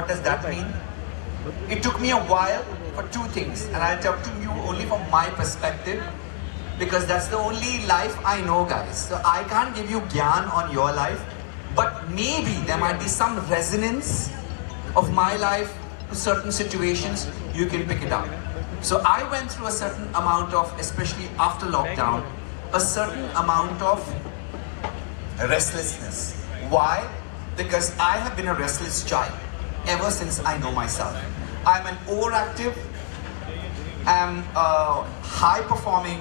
what does that mean? It took me a while for two things, and I'll talk to you only from my perspective, because that's the only life I know, guys. So I can't give you gyan on your life, but maybe there might be some resonance of my life to certain situations. You can pick it up. So I went through a certain amount of, especially after lockdown, a certain amount of restlessness. Why? Because I have been a restless child ever since I know myself. I'm an overactive, I'm high performing,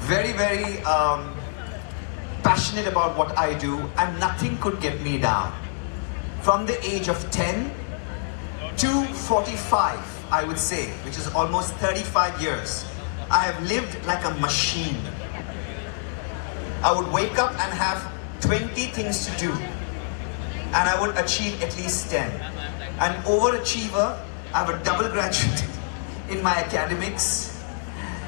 very passionate about what I do, and nothing could get me down. From the age of 10 to 45, I would say, which is almost 35 years, I have lived like a machine. I would wake up and have 20 things to do, and I would achieve at least 10. An overachiever, I have a double graduate in my academics.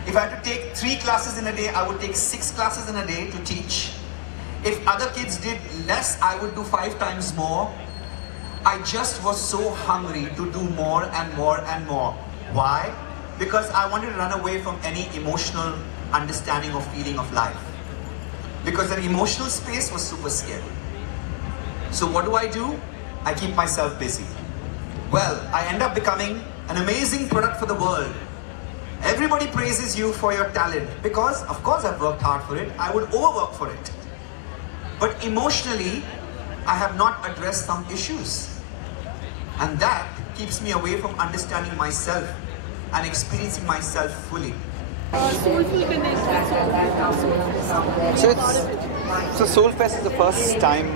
If I had to take 3 classes in a day, I would take 6 classes in a day to teach. If other kids did less, I would do 5 times more. I just was so hungry to do more and more and more. Why? Because I wanted to run away from any emotional understanding or feeling of life. Because that emotional space was super scary. So what do? I keep myself busy. Well, I end up becoming an amazing product for the world. Everybody praises you for your talent because, of course, I've worked hard for it. I would overwork for it. But emotionally, I have not addressed some issues. And that keeps me away from understanding myself and experiencing myself fully. So Soulfest is the first time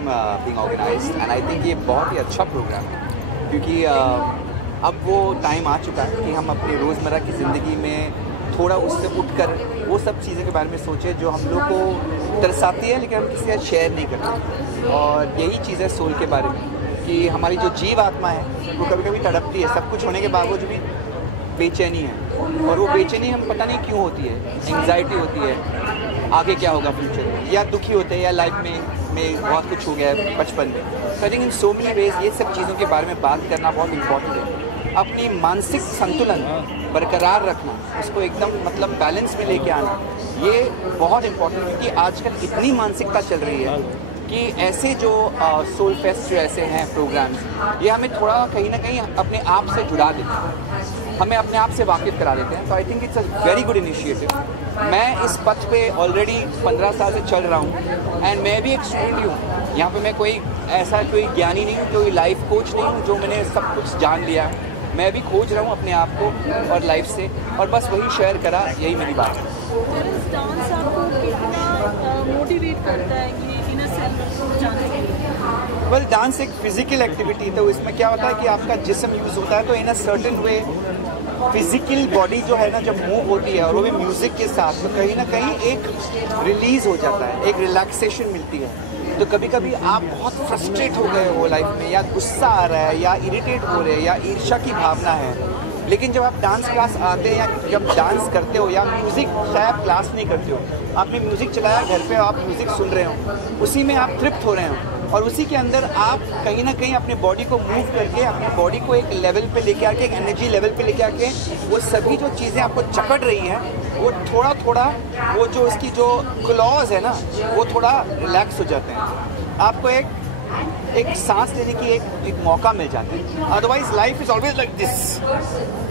being organized, and I think ये बहुत ही अच्छा programme है, क्योंकि अब वो time आ चुका है कि हम अपने रोज़मर्रा की ज़िंदगी में थोड़ा उससे उठकर वो सब चीज़ों के बारे में सोचें जो हम लोग को तरसाती है लेकिन हम किसी से शेयर नहीं करते। और यही चीज़ है सोल के बारे में कि हमारी जो जीव आत्मा है वो कभी कभी तड़पती है, सब कुछ होने के बावजूद भी बेचैनी है, और वो बेचैनी हम पता नहीं क्यों होती है, एंग्जाइटी होती है आगे क्या होगा फ्यूचर में, या दुखी होते हैं या लाइफ में बहुत कुछ हो गया है बचपन में। तो I think in so many ways ये सब चीज़ों के बारे में बात करना बहुत इम्पॉर्टेंट है। अपनी मानसिक संतुलन बरकरार रखना, उसको एकदम मतलब बैलेंस में लेके आना, ये बहुत इम्पॉर्टेंट है, क्योंकि आजकल इतनी मानसिकता चल रही है कि ऐसे जो सोल फेस्ट जो ऐसे हैं प्रोग्राम्स, ये हमें थोड़ा कहीं ना कहीं अपने आप से जुड़ा देते हैं, हमें अपने आप से वाकिफ़ करा देते हैं। तो I think it's a very good initiative. मैं इस पथ पे ऑलरेडी 15 साल से चल रहा हूँ, एंड मैं भी एक स्टूडेंट हूँ। यहाँ पे मैं कोई ऐसा कोई ज्ञानी नहीं हूँ, कोई लाइफ कोच नहीं हूँ जो मैंने सब कुछ जान लिया है। मैं भी खोज रहा हूँ अपने आप को और लाइफ से, और बस वही शेयर करा, यही मेरी बात है। डांस आपको कितना मोटिवेट करता है कि इनर सेल्फ जाने के लिए? वेल, डांस एक फिजिकल एक्टिविटी, तो इसमें क्या होता है कि आपका जिस्म यूज़ होता है, तो in a certain way physical body जो है ना जब मूव होती है और वो भी म्यूज़िक के साथ, तो कहीं ना कहीं एक रिलीज़ हो जाता है, एक रिलैक्सेशन मिलती है। तो कभी कभी आप बहुत फ्रस्ट्रेट हो गए हो लाइफ में, या गुस्सा आ रहा है, या इरिटेट हो रहे हैं, या ईर्ष्या की भावना है, लेकिन जब आप डांस क्लास आते हैं या जब डांस करते हो, या म्यूज़िक चाहे आप क्लास नहीं करते हो, आपने म्यूज़िक चलाया घर पे, आप म्यूज़िक सुन रहे हो, उसी में आप तृप्त हो रहे हो, और उसी के अंदर आप कहीं ना कहीं अपने बॉडी को मूव करके अपनी बॉडी को एक लेवल पे लेके आके, एक एनर्जी लेवल पे लेके आके, वो सभी जो चीज़ें आपको जकड़ रही हैं वो थोड़ा थोड़ा वो जो उसकी जो क्लॉज है ना वो थोड़ा रिलैक्स हो जाते हैं। आपको एक सांस लेने की एक मौका मिल जाता है। Otherwise life is always like this.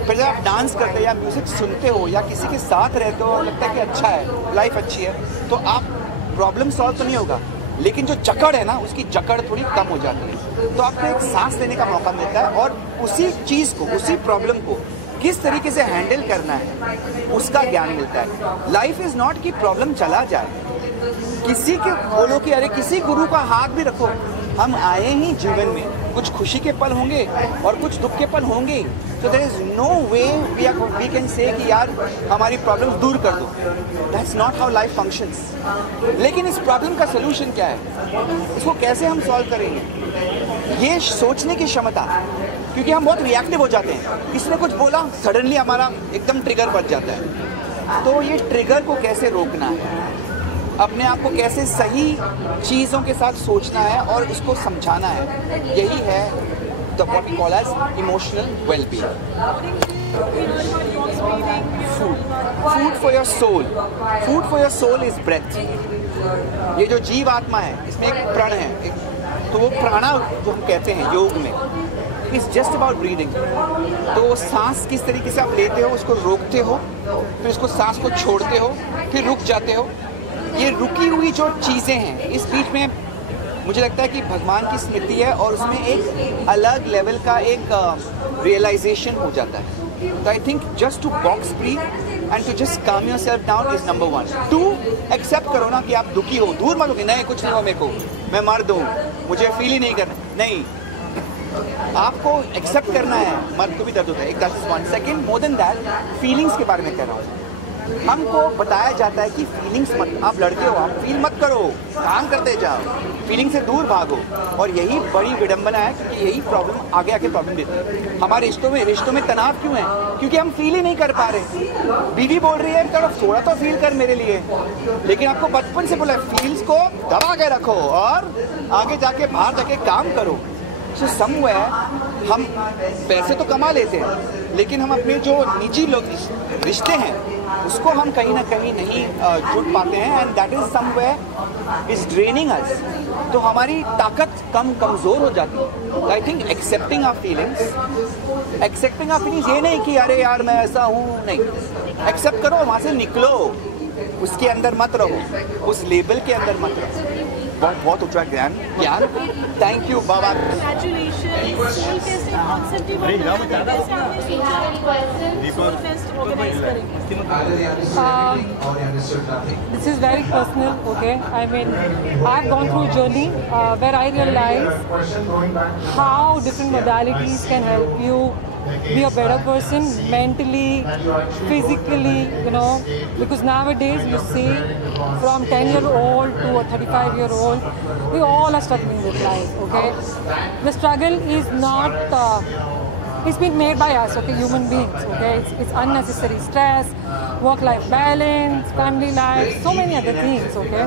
फिर जब आप डांस करते हो या म्यूज़िक सुनते हो या किसी के साथ रहते हो और लगता है कि अच्छा है, लाइफ अच्छी है, तो आप प्रॉब्लम सॉल्व तो नहीं होगा, लेकिन जो जकड़ है ना उसकी जकड़ थोड़ी कम हो जाती है, तो आपको एक सांस लेने का मौका मिलता है, और उसी चीज़ को, उसी प्रॉब्लम को किस तरीके से हैंडल करना है उसका ज्ञान मिलता है। लाइफ इज़ नॉट कि प्रॉब्लम चला जाए, किसी के बोलो कि अरे किसी गुरु का हाथ भी रखो, हम आए ही जीवन में, कुछ खुशी के पल होंगे और कुछ दुख के पल होंगे, तो there is no way we can say कि यार हमारी प्रॉब्लम दूर कर दो। That's not how life functions. लेकिन इस प्रॉब्लम का सोल्यूशन क्या है, इसको कैसे हम सॉल्व करेंगे, ये सोचने की क्षमता, क्योंकि हम बहुत रिएक्टिव हो जाते हैं, किसी ने कुछ बोला सडनली हमारा एकदम ट्रिगर बच जाता है। तो ये ट्रिगर को कैसे रोकना है, अपने आप को कैसे सही चीज़ों के साथ सोचना है और उसको समझाना है, यही है what we call as emotional well-being. Food for your soul. Food for your soul is breath. ये जो जीव आत्मा है, इसमें एक प्राण है, तो वो प्राणा जो हम कहते हैं योग में, इट्स जस्ट अबाउट ब्रीदिंग. तो सांस किस तरीके से आप लेते हो, उसको रोकते हो, फिर उसको सांस को छोड़ते हो, फिर रुक जाते हो. ये रुकी हुई जो चीज़ें हैं, इस बीच में मुझे लगता है कि भगवान की स्मृति है और उसमें एक अलग लेवल का एक रियलाइजेशन हो जाता है. तो I think just to box breath and to just calm yourself down is number 1. 2, accept करो ना कि आप दुखी हो, दूर मत हो कि नहीं कुछ नहीं हो, मेरे को मैं मर्द हूँ, मुझे फील ही नहीं करना. नहीं, आपको एक्सेप्ट करना है. मर्द को भी दर्द होता है, एक. That is 1. Second, more than that, feelings के बारे में कह रहा हूँ. हमको बताया जाता है कि फीलिंग्स मत, आप लड़के हो, आप फील मत करो, काम करते जाओ, फीलिंग से दूर भागो. और यही बड़ी विडंबना है, क्योंकि यही प्रॉब्लम आगे आके प्रॉब्लम देती है. हमारे रिश्तों में तनाव क्यों है? क्योंकि हम फील ही नहीं कर पा रहे. बीवी बोल रही है थोड़ा तो फील कर मेरे लिए, लेकिन आपको बचपन से बोला फील्स को दबा के रखो और आगे जाके बाहर जाके काम करो. सो समवेयर हम पैसे तो कमा लेते हैं, लेकिन हम अपने जो निजी रिश्ते हैं उसको हम कहीं ना कहीं नहीं जुट पाते हैं. And that is somewhere is draining us. तो हमारी ताकत कमज़ोर हो जाती है. I think accepting our feelings ये नहीं कि अरे यार मैं ऐसा हूँ, नहीं. एक्सेप्ट करो, वहाँ से निकलो, उसके अंदर मत रहो, उस लेबल के अंदर मत रहो. बहुत ऊंचा ज्ञान. Thank you Baba. This is very personal, okay? I mean, I've gone through a journey where I realized how different modalities can help you be a better person mentally, physically, you know, because nowadays you see from 10-year-old to a 35-year-old, we all are struggling with life, okay? The struggle is not, it's been made by us, okay, human beings, okay? It's unnecessary stress, work-life balance, family life, so many other things, okay?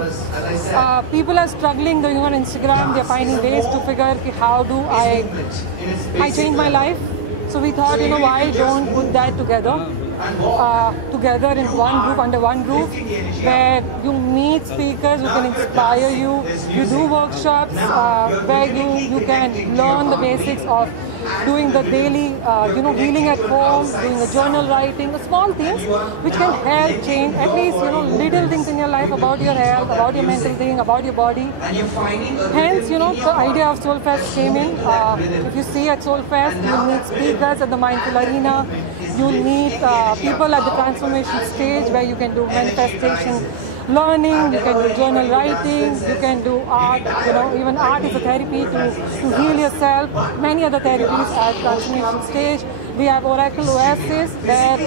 People are struggling, going on Instagram, they're finding ways to figure how do I change my life. So we thought, you know, why don't put that together in one roof, under one roof, where you meet speakers who can inspire you. You do workshops where you can learn the basics of doing the daily, healing at home, doing the journal writing, the small things which can help change at least, little things in your life about your health, about your mental thing, about your body. Hence, the idea of Soulfest came in. If you see at Soulfest, you'll meet speakers at the Mindful Arena. You'll meet people at the transformation stage where you can do manifestation learning, you can do journal writing, you can do art, even art is a therapy to heal yourself, many other therapies at transformation stage. We have Oracle Oasis where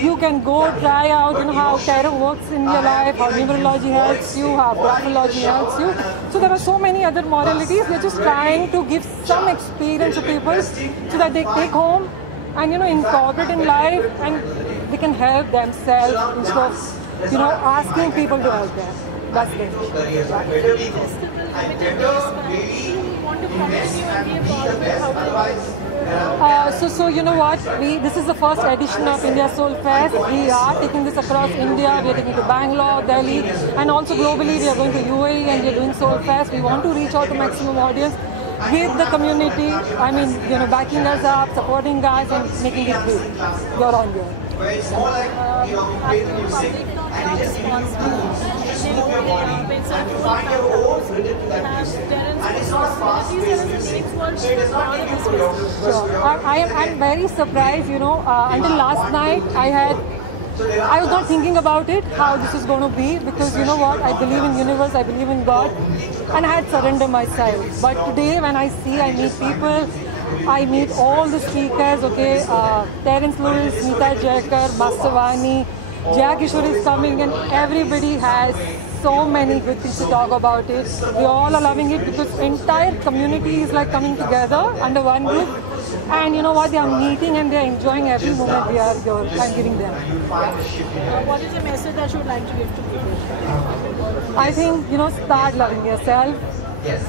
you can go try out how tarot works in your life, how numerology helps you, how graphology helps you. So there are so many other modalities. We're just trying to give some experience to people so that they take home and incorporate in life and they can help themselves instead of asking people to help them. That's it. So you know what? This is the first edition of India Soulfest. We are taking this across India. We are taking it to Bangalore, Delhi, and also globally. We are going to UAE and we are doing Soulfest. We want to reach out to maximum audience with the community. I mean, backing us up, supporting us, and making it big. You're on your. It's more like, play the music and it just makes you move your body and you find your own rhythm to that music. And it's not fast-paced music, so it does not take you to your Sure. I'm very surprised, until last night I was not thinking about it, how this is going to be, because you know what, I believe in universe, I believe in God, and I had surrendered myself. But today when I meet people, I meet all the speakers, okay, Terence Lewis, Meeta Jayakar, Masavani, Jaya Kishore is coming, and everybody has so many good things to talk about it. We all are loving it because entire community is like coming together under one roof. And you know what, they are meeting and they are enjoying every moment we are here and giving them. What is the message that you would like to give to people? I think, start loving yourself.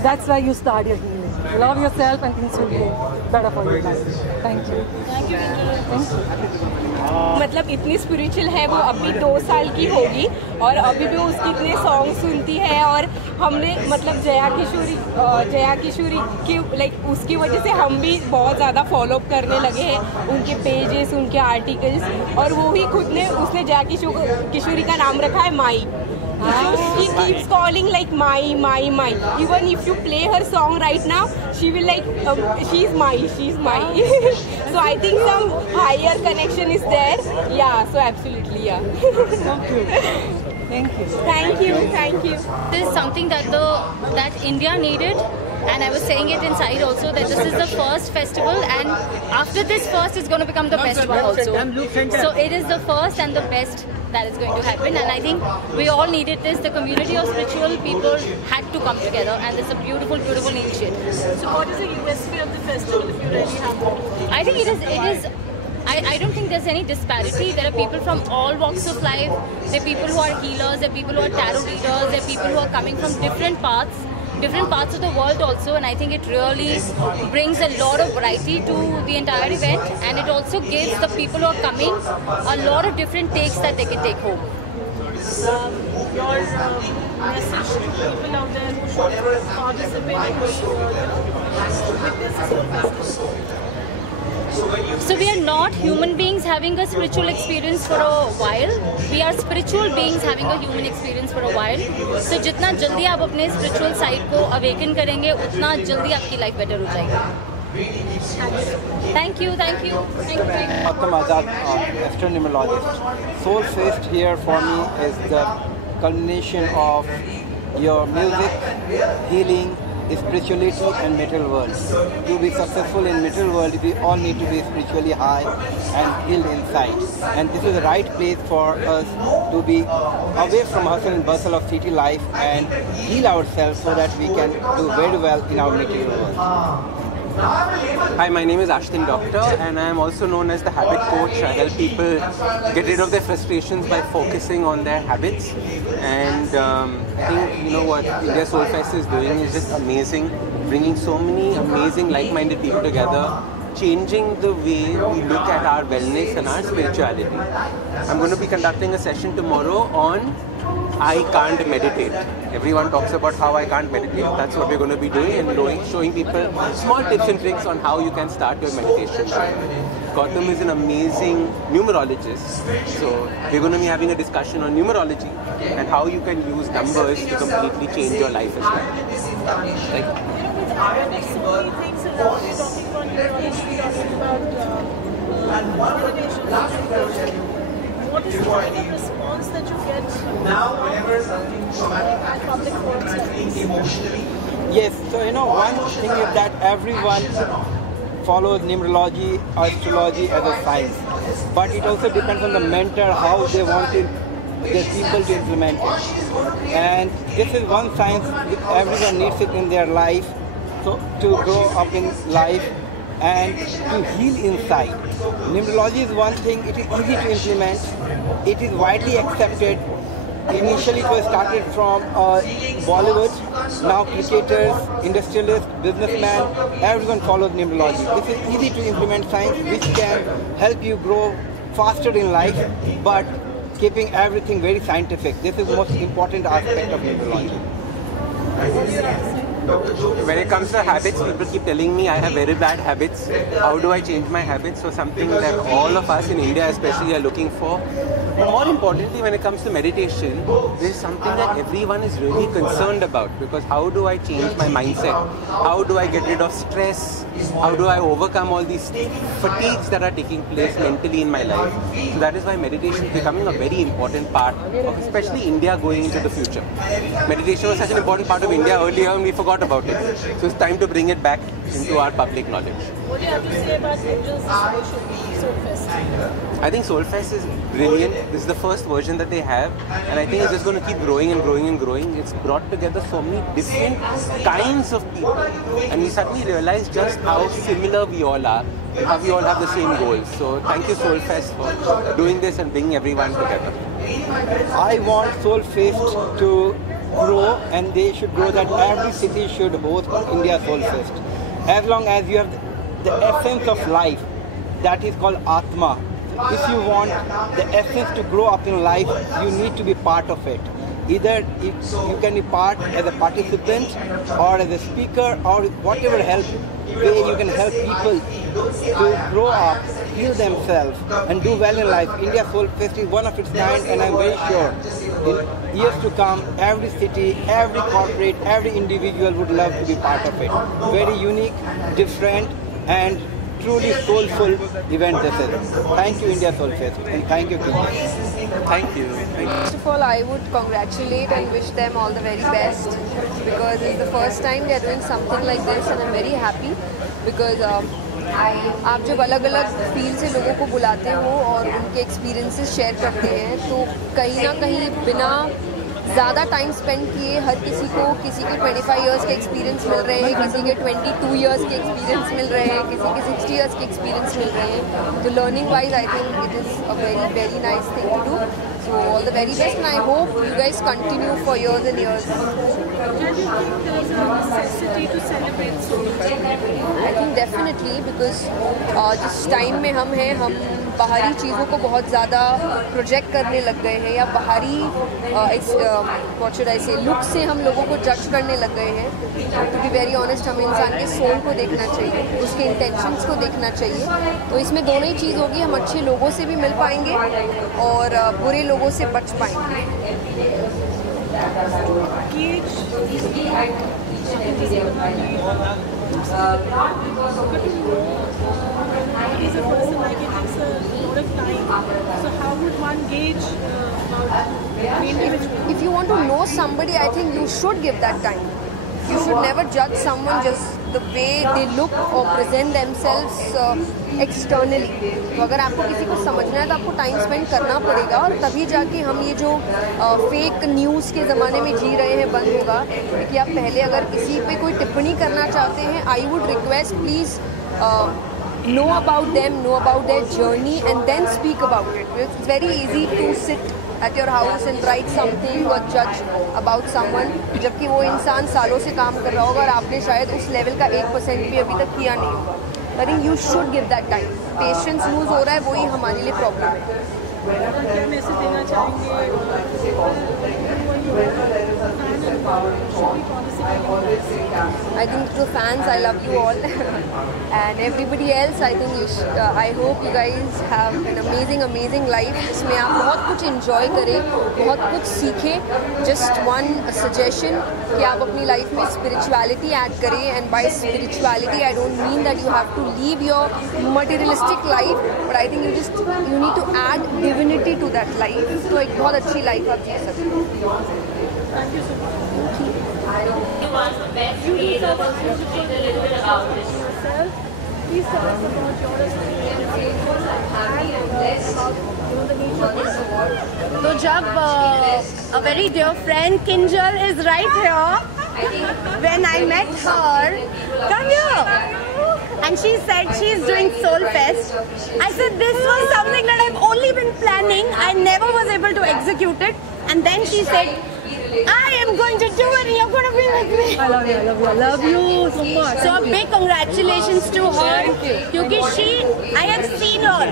That's why you start your healing. love yourself and things will be better for you guys. Thank you. Thank you. Thank you. मतलब इतनी spiritual है वो, अभी 2 साल की होगी और अभी भी उसके इतने सॉन्ग सुनती है। और हमने मतलब जया किशोरी की लाइक उसकी वजह से हम भी बहुत ज़्यादा फॉलो अप करने लगे हैं, उनके पेजेस, उनके आर्टिकल्स। और वो ही खुद ने उसने जया किशोरी का नाम रखा है माई। She keeps calling like my. Even if you play her song right now, she will like she's my. So I think some higher connection is there. Yeah, so absolutely, yeah. Thank you. Thank you. This is something that India needed, and I was saying it inside also that this is the first festival, and after this first is going to become the best one also. So it is the first and the best that is going to happen, and I think we all needed this. The community of spiritual people had to come together, and it's a beautiful initiative. So what is the USP of the festival if you really have one? I think it is. I don't think there's any disparity. There are people from all walks of life. There are people who are healers, there are people who are tarot readers, there are people who are coming from different parts of the world also, and I think it really brings a lot of variety to the entire event, and it also gives the people who are coming a lot of different takes that they can take home. Your message to people out there who should participate in this festival? So we are not human beings having a spiritual experience for a while. We are spiritual beings having a human experience for a while. So जितना जल्दी आप अपने spiritual side को awaken करेंगे, उतना जल्दी आपकी life better हो जाएगी. Thank you. Gautam Azad, astronumerologist. Soulfest here for me is the culmination of your music, healing, spirituality and material world. To be successful in material world, we all need to be spiritually high and healed inside. And this is the right place for us to be away from hustle and bustle of city life and heal ourselves so that we can do very well in our material world. Hi, my name is Ashton Doctor, and I am also known as the habit coach. I help people get rid of their frustrations by focusing on their habits. And I think what India Soul Fest is doing is just amazing, bringing so many amazing like-minded people together, changing the way we look at our wellness and our spirituality. I'm going to be conducting a session tomorrow on I can't meditate. Everyone talks about how I can't meditate. That's what we're going to be doing, and showing people small tips and tricks on how you can start your meditation. Gautam is an amazing numerologist, so we're going to be having a discussion on numerology and how you can use numbers to completely change your life as well. Like, There's so many things around. We're talking about numerology, we're talking about meditation. What is the kind of response that you get at public forums like this? Yes, so one thing is that everyone follows numerology, astrology as a science, but it also depends on the mentor how they want their people to implement it. And this is one science everyone needs it in their life, so to grow up in life and to heal inside. Numerology is one thing, it is easy to implement, it is widely accepted. Initially it was started from Bollywood, now cricketers, industrialists, businessmen, everyone follows numerology. This is easy to implement science which can help you grow faster in life, but keeping everything very scientific. This is the most important aspect of numerology. when it comes to habits, people keep telling me I have very bad habits. How do I change my habits? So something that all of us in India especially are looking for. But more importantly, when it comes to meditation, this is something that everyone is really concerned about, because how do I change my mindset? How do I get rid of stress? How do I overcome all these fatigues that are taking place mentally in my life? So that is why meditation is becoming a very important part of especially India going into the future. Meditation was such an important part of India earlier and we forgot about it. So it's time to bring it back into our public knowledge. What do you have to say about Angel's Soulfest? I think Soulfest is brilliant. This is the first version that they have, and I think it's just going to keep growing and growing and growing. It's brought together so many different kinds of people, and we suddenly realized just how similar we all are, and how we all have the same goals. So thank you Soulfest for doing this and bringing everyone together. I want Soulfest to grow, and they should grow that every city should host India Soulfest. as long as you have the essence of life, that is called Atma. If you want the essence to grow up in life, you need to be part of it. Either you can be part as a participant or as a speaker or whatever way you can help people to grow up, heal themselves and do well in life. India Soul Fest is one of its kind, and I'm very sure in years to come, every city, every corporate, every individual would love to be part of it. Very unique, different and truly soulful event this is. Thank you India Soul Fest and thank you Kinjal. Thank you. First of all, I would congratulate and wish them all the very best because it's the first time they're doing something like this and I'm very happy because आप जब अलग अलग field से लोगों को बुलाते हो और उनके एक्सपीरियंसेस शेयर करते हैं तो कहीं ना कहीं बिना ज़्यादा टाइम स्पेंड किए हर किसी को किसी के 25 इयर्स के एक्सपीरियंस मिल रहे हैं, किसी के 22 इयर्स के एक्सपीरियंस मिल रहे हैं, किसी के 60 इयर्स के एक्सपीरियंस मिल रहे हैं. तो learning wise I think it is a very very nice thing to do. So all the very best and I hope you guys continue for years and years. Do you think there is a necessity to celebrate Soul Fest? I think definitely because जिस time में हम हैं हम बाहरी चीज़ों को बहुत ज़्यादा प्रोजेक्ट करने लग गए हैं या बाहरी what should I say look से हम लोगों को जज करने लग गए हैं. To be very honest हमें इंसान के सोल को देखना चाहिए, उसके इंटेंशंस को देखना चाहिए. तो इसमें दोनों ही चीज़ होगी, हम अच्छे लोगों से भी मिल पाएंगे और बुरे लोगों से बच पाएंगे. He's a person like it takes a lot of time. So how would one gauge about an individual? If you want to know somebody, I think you should give that time. You should never judge someone just the way they look or present themselves externally. तो अगर आपको किसी को समझना है तो आपको time spend करना पड़ेगा और तभी जाके हम ये जो फेक न्यूज़ के ज़माने में जी रहे हैं बंद होगा. क्योंकि आप पहले अगर किसी पे कोई टिप्पणी करना चाहते हैं, I would request please know about them, know about their journey and then speak about it. It's very easy to sit at your house and write something or judge about someone जबकि वो इंसान सालों से काम कर रहा होगा और आपने शायद उस लेवल का 1% भी अभी तक किया नहीं होगा. I think you should give that time. Patience lose हो रहा है, वही हमारे लिए प्रॉब्लम है. क्या मैसेज देना चाहेंगे? I think to fans, I love you all, and everybody else. I think I hope you guys have an amazing life. जिसमें आप बहुत कुछ enjoy करें, बहुत कुछ सीखें. Just one suggestion कि आप अपनी life में spirituality add करें, and by spirituality I don't mean that you have to leave your materialistic life, but I think you need to add divinity to that life. तो एक बहुत अच्छी life आप जी सकते हैं. Thank you so much. Please tell us about your experience तो जब a very dear friend Kinjal is right here, when I met her, come here, and she said she is doing Soul Fest. I said this was something that I've only been planning. I never was able to execute it, and then she said, I am going to do it and you're going to be with me. I love you. I love you so much. So a big congratulations to her. Because I have seen her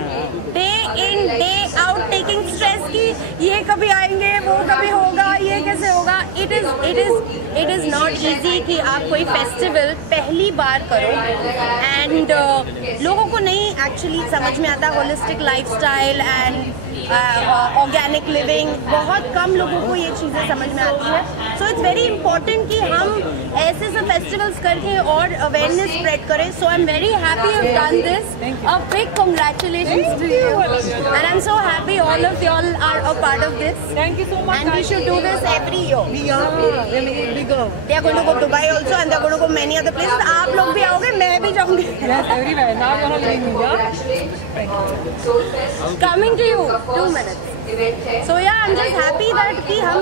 day in, day out taking stress की ये कभी आएंगे, वो कभी होगा, ये कैसे होगा. It is not easy कि आप कोई festival पहली बार करो and लोगों को नहीं actually समझ में आता holistic lifestyle and organic living. बहुत कम लोगों को ये चीज़ें समझ में आती है. सो इट्स वेरी इंपॉर्टेंट कि हम ऐसे सब फेस्टिवल्स करके और अवेयरनेस स्प्रेड करें. So I am very happy you done this. A big congratulations to you and I am so happy all of you all are a part of this. Thank you so much. And we should do this every year. We go. They are going to go to Dubai also and they are going to go many other places. आप लोग भी आओगे, मैं भी जाऊँगी. Yes, everywhere. Now you're not leaving me, yeah? Coming to you. 2 minutes. So yeah, I'm just happy that कि हम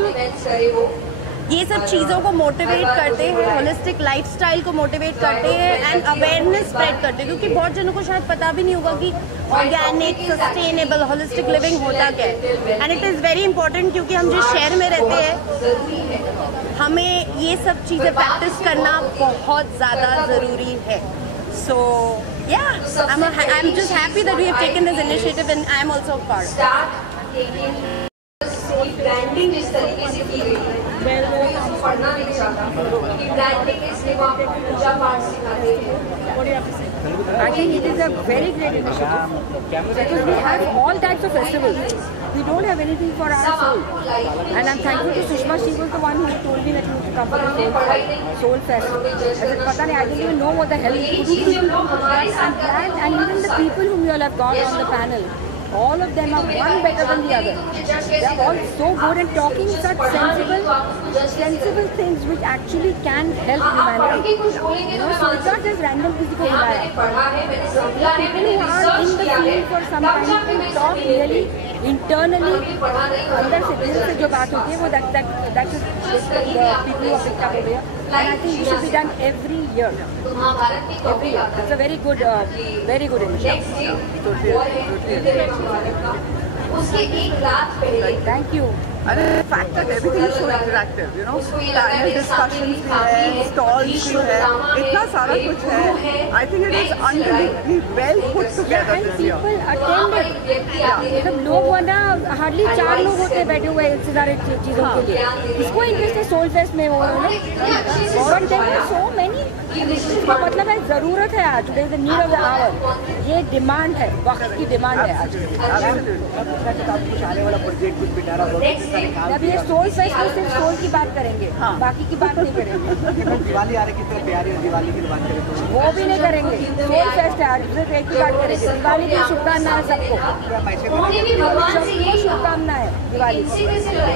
ये सब चीज़ों को मोटिवेट करते हैं, होलिस्टिक लाइफस्टाइल को मोटिवेट करते हैं एंड अवेयरनेस स्प्रेड करते हैं. क्योंकि बहुत जनों को शायद पता भी नहीं होगा कि ऑर्गेनिक, सस्टेनेबल, होलिस्टिक लिविंग होता क्या है. And it is very important क्योंकि हम जिस शहर में रहते हैं हमें ये सब चीज़ें प्रैक्टिस करना बहुत ज़्यादा ज़रूरी है. So yeah, I'm just happy that we have taken this initiative and I'm also a part of it. Branding जिस तरीके से की गई है मैं वो पढ़ना नहीं चाहता कि ब्रांडिंग इसलिए वहाँ पे पूजा पाठ सिखाते हैं. I think it is a very great initiative because we have all types of festivals. We don't have anything for our soul. And I'm thankful to Sushma. She was the one who told me that you should come for the Soul Fest. I said, Pata nahi, I didn't even know what the hell it could be. But I'm glad, and even the people whom you all have got on the panel, all of them are one better than the other. They are all so good and talking such sensible things which actually can help humanity. You know, so it's not just random physical desire. People who are in the field for some time to talk really internally, अंदर से दिल से जो बात होती है वो that is the people who are picked up over here. And I think it should be done every year. Every year. It's a very good initiative. उसके एक रात पहले. Thank you. And the fact that everything is so interactive, you know, panel discussions भी है, stalls भी है, इतना सारा कुछ है. I think it is unbelievably well put together this year. And people attended. सब लोग वरना hardly 4 लोग होते बैठे हुए इतने सारे चीज़ों के लिए. किसको इंटरेस्ट है सोल फेस्ट में वो लोग? और there are so many. इसका मतलब है ज़रूरत है आज. There is the need of the hour. ये डिमांड है, वक्त की डिमांड है आज. कुछ आने वाला प्रोजेक्ट कुछ बिठारा अब ये सोल फेस्ट में सिर्फ सोल की बात करेंगे, बाकी की बात नहीं करेंगे. दिवाली आ रही कितने प्यारी है, दिवाली की बात करें तो वो भी नहीं करेंगे. सोल फेस्ट है आज, सिर्फ एक की बात करेंगे. दिवाली की शुभकामनाएं सबको. भगवान से यही शुभकामनाएं दिवाली.